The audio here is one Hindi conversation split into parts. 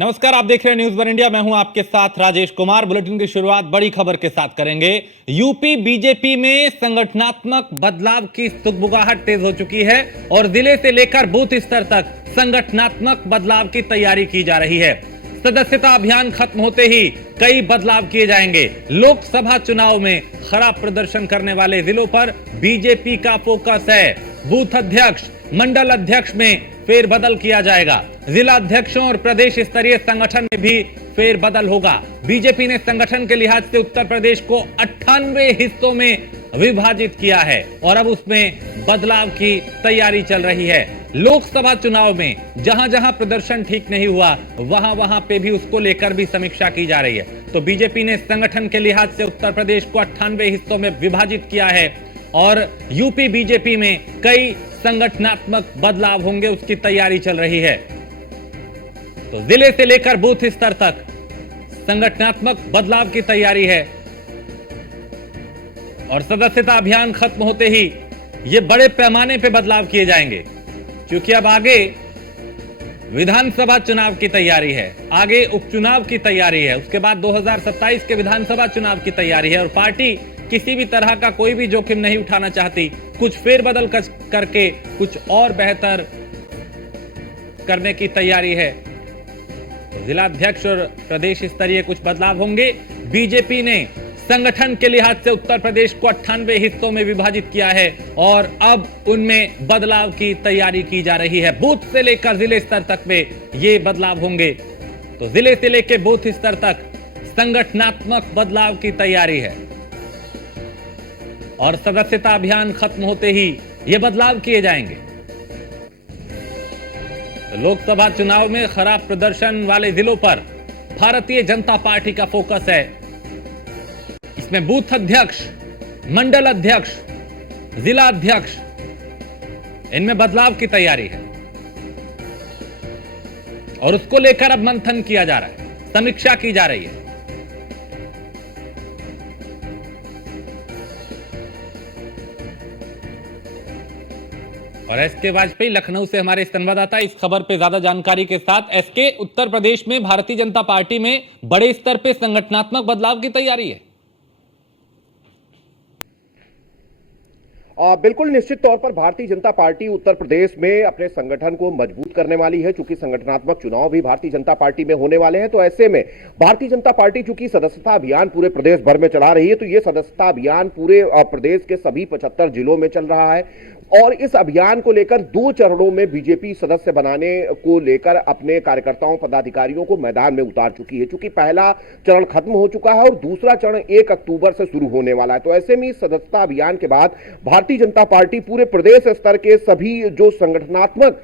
नमस्कार, आप देख रहे हैं न्यूज वन इंडिया। मैं हूं आपके साथ राजेश कुमार। बुलेटिन की शुरुआत बड़ी खबर के साथ करेंगे। यूपी बीजेपी में संगठनात्मक बदलाव की सुगबुगाहट तेज हो चुकी है और जिले से लेकर बूथ स्तर तक संगठनात्मक बदलाव की तैयारी की जा रही है। सदस्यता अभियान खत्म होते ही कई बदलाव किए जाएंगे। लोकसभा चुनाव में खराब प्रदर्शन करने वाले जिलों पर बीजेपी का फोकस है। बूथ अध्यक्ष, मंडल अध्यक्ष में फेरबदल किया जाएगा। जिला अध्यक्षों और प्रदेश स्तरीय संगठन में भी फेरबदल होगा। बीजेपी ने संगठन के लिहाज से उत्तर प्रदेश को 98 हिस्सों में विभाजित किया है और अब उसमें बदलाव की तैयारी चल रही है। लोकसभा चुनाव में जहां जहां प्रदर्शन ठीक नहीं हुआ वहां वहां पे भी उसको लेकर भी समीक्षा की जा रही है। तो बीजेपी ने संगठन के लिहाज से उत्तर प्रदेश को 98 हिस्सों में विभाजित किया है और यूपी बीजेपी में कई संगठनात्मक बदलाव होंगे, उसकी तैयारी चल रही है। तो जिले से लेकर बूथ स्तर तक संगठनात्मक बदलाव की तैयारी है और सदस्यता अभियान खत्म होते ही ये बड़े पैमाने पे बदलाव किए जाएंगे, क्योंकि अब आगे विधानसभा चुनाव की तैयारी है, आगे उपचुनाव की तैयारी है, उसके बाद 2027 के विधानसभा चुनाव की तैयारी है और पार्टी किसी भी तरह का कोई भी जोखिम नहीं उठाना चाहती। कुछ फेरबदल करके कुछ और बेहतर करने की तैयारी है। तो जिला अध्यक्ष और प्रदेश स्तरीय कुछ बदलाव होंगे। बीजेपी ने संगठन के लिहाज से उत्तर प्रदेश को 98 हिस्सों में विभाजित किया है और अब उनमें बदलाव की तैयारी की जा रही है। बूथ से लेकर जिले स्तर तक में ये बदलाव होंगे। तो जिले से लेकर बूथ स्तर तक संगठनात्मक बदलाव की तैयारी है और सदस्यता अभियान खत्म होते ही ये बदलाव किए जाएंगे। तो लोकसभा चुनाव में खराब प्रदर्शन वाले जिलों पर भारतीय जनता पार्टी का फोकस है। इसमें बूथ अध्यक्ष, मंडल अध्यक्ष, जिला अध्यक्ष, इनमें बदलाव की तैयारी है और उसको लेकर अब मंथन किया जा रहा है, समीक्षा की जा रही है। और एसके वाजपेयी लखनऊ से हमारे संवाददाता इस खबर पे ज्यादा जानकारी के साथ। एसके, उत्तर प्रदेश में भारतीय जनता पार्टी में बड़े स्तर पे संगठनात्मक बदलाव की तैयारी है। बिल्कुल निश्चित तौर पर भारतीय जनता पार्टी उत्तर प्रदेश में अपने संगठन को मजबूत करने वाली है, चूंकि संगठनात्मक चुनाव भी भारतीय जनता पार्टी में होने वाले हैं। तो ऐसे में भारतीय जनता पार्टी चूंकि सदस्यता अभियान पूरे प्रदेश भर में चला रही है, तो ये सदस्यता अभियान पूरे प्रदेश के सभी 75 जिलों में चल रहा है और इस अभियान को लेकर 2 चरणों में बीजेपी सदस्य बनाने को लेकर अपने कार्यकर्ताओं पदाधिकारियों को मैदान में उतार चुकी है। चूंकि पहला चरण खत्म हो चुका है और दूसरा चरण 1 अक्टूबर से शुरू होने वाला है। तो ऐसे में सदस्यता अभियान के बाद भारतीय जनता पार्टी पूरे प्रदेश स्तर के सभी जो संगठनात्मक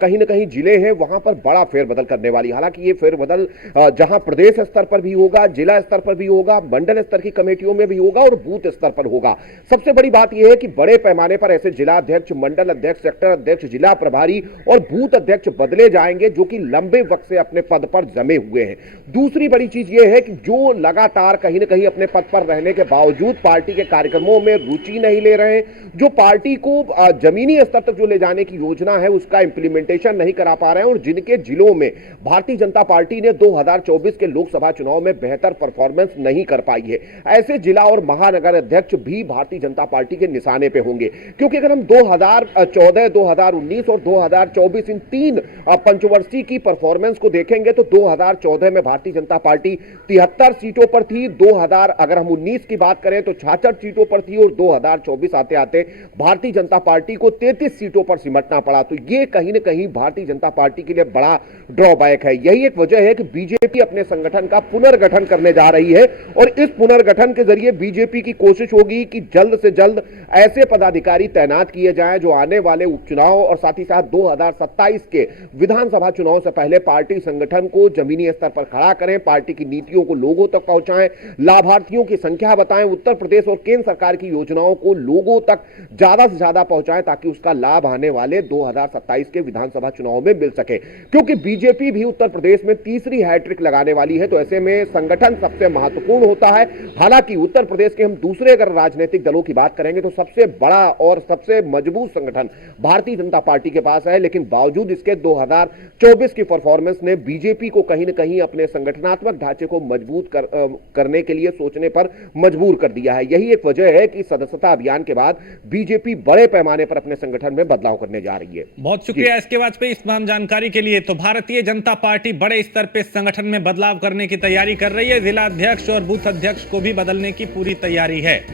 कहीं ना कहीं जिले हैं वहां पर बड़ा फेरबदल करने वाली। हालांकि ये फेरबदल जहां प्रदेश स्तर पर भी होगा, जिला स्तर पर भी होगा, मंडल स्तर की कमेटियों में भी होगा और बूथ स्तर पर होगा। सबसे बड़ी बात यह है कि बड़े पैमाने पर ऐसे जिला अध्यक्ष, मंडल अध्यक्ष, सेक्टर अध्यक्ष, जिला प्रभारी और बूथ अध्यक्ष बदले जाएंगे जो कि लंबे वक्त से अपने पद पर जमे हुए हैं। दूसरी बड़ी चीज यह है कि जो लगातार कहीं ना कहीं अपने पद पर रहने के बावजूद पार्टी के कार्यक्रमों में रुचि नहीं ले रहे हैं, जो पार्टी को जमीनी स्तर तक जो ले जाने की योजना है उसका इंप्लीमेंटेशन नहीं करा पा रहे हैं और जिनके जिलों में भारतीय जनता पार्टी ने 2024 के लोकसभा चुनाव में बेहतर परफॉर्मेंस नहीं कर पाई है, ऐसे जिला और महानगर अध्यक्ष भी भारतीय जनता पार्टी के निशाने पे होंगे। क्योंकि अगर हम 2014, 2019 और 2024 इन 3 पंचवर्षीय की परफॉर्मेंस को देखेंगे तो 2014 में भारतीय जनता पार्टी 73 सीटों पर थी, 2000 अगर हम 19 की बात करें तो 66 सीटों पर थी और 2024 आते आते भारतीय जनता पार्टी को 33 सीटों पर सिमटना पड़ा। तो ये कहीं ना कहीं भारतीय जनता पार्टी के लिए बड़ा ड्रॉबैक है। यही एक वजह है कि बीजेपी अपने संगठन का पुनर्गठन करने जा रही है और इस पुनर्गठन के जरिए बीजेपी की कोशिश होगी कि जल्द से जल्द ऐसे पदाधिकारी तैनात किए जाएं जो आने वाले उपचुनाव और साथ ही साथ 2027 के विधानसभा चुनाव से पहले पार्टी संगठन को जमीनी स्तर पर खड़ा करें, पार्टी की नीतियों को लोगों तक पहुंचाएं, लाभार्थियों की संख्या बताएं, उत्तर प्रदेश और केंद्र सरकार की योजनाओं को लोगों तक ज्यादा से ज्यादा पहुंचाएं ताकि उसका लाभ आने वाले 2027 के विधानसभा चुनाव में मिल सके। क्योंकि बीजेपी भी उत्तर प्रदेश में तीसरी हैट्रिक लगाने वाली है, तो ऐसे में संगठन सबसे महत्वपूर्ण होता है। हालांकि उत्तर प्रदेश के हम दूसरे अगर राजनीतिक दलों की बात करेंगे तो सबसे बड़ा और सबसे मजबूत संगठन भारतीय जनता पार्टी के पास है, लेकिन बावजूद इसके 2024 की परफॉर्मेंस ने बीजेपी को कहीं न कहीं अपने संगठनात्मक ढांचे को मजबूत करने के लिए सोचने पर मजबूर कर दिया है। यही एक वजह है कि सदस्यता अभियान के बाद बीजेपी बड़े पैमाने पर अपने संगठन में बदलाव करने जा रही है। बहुत शुक्रिया एसके वाजपेयी इस तमाम जानकारी के लिए। तो भारतीय जनता पार्टी बड़े स्तर पे संगठन में बदलाव करने की तैयारी कर रही है। जिला अध्यक्ष और बूथ अध्यक्ष को भी बदलने की पूरी तैयारी है।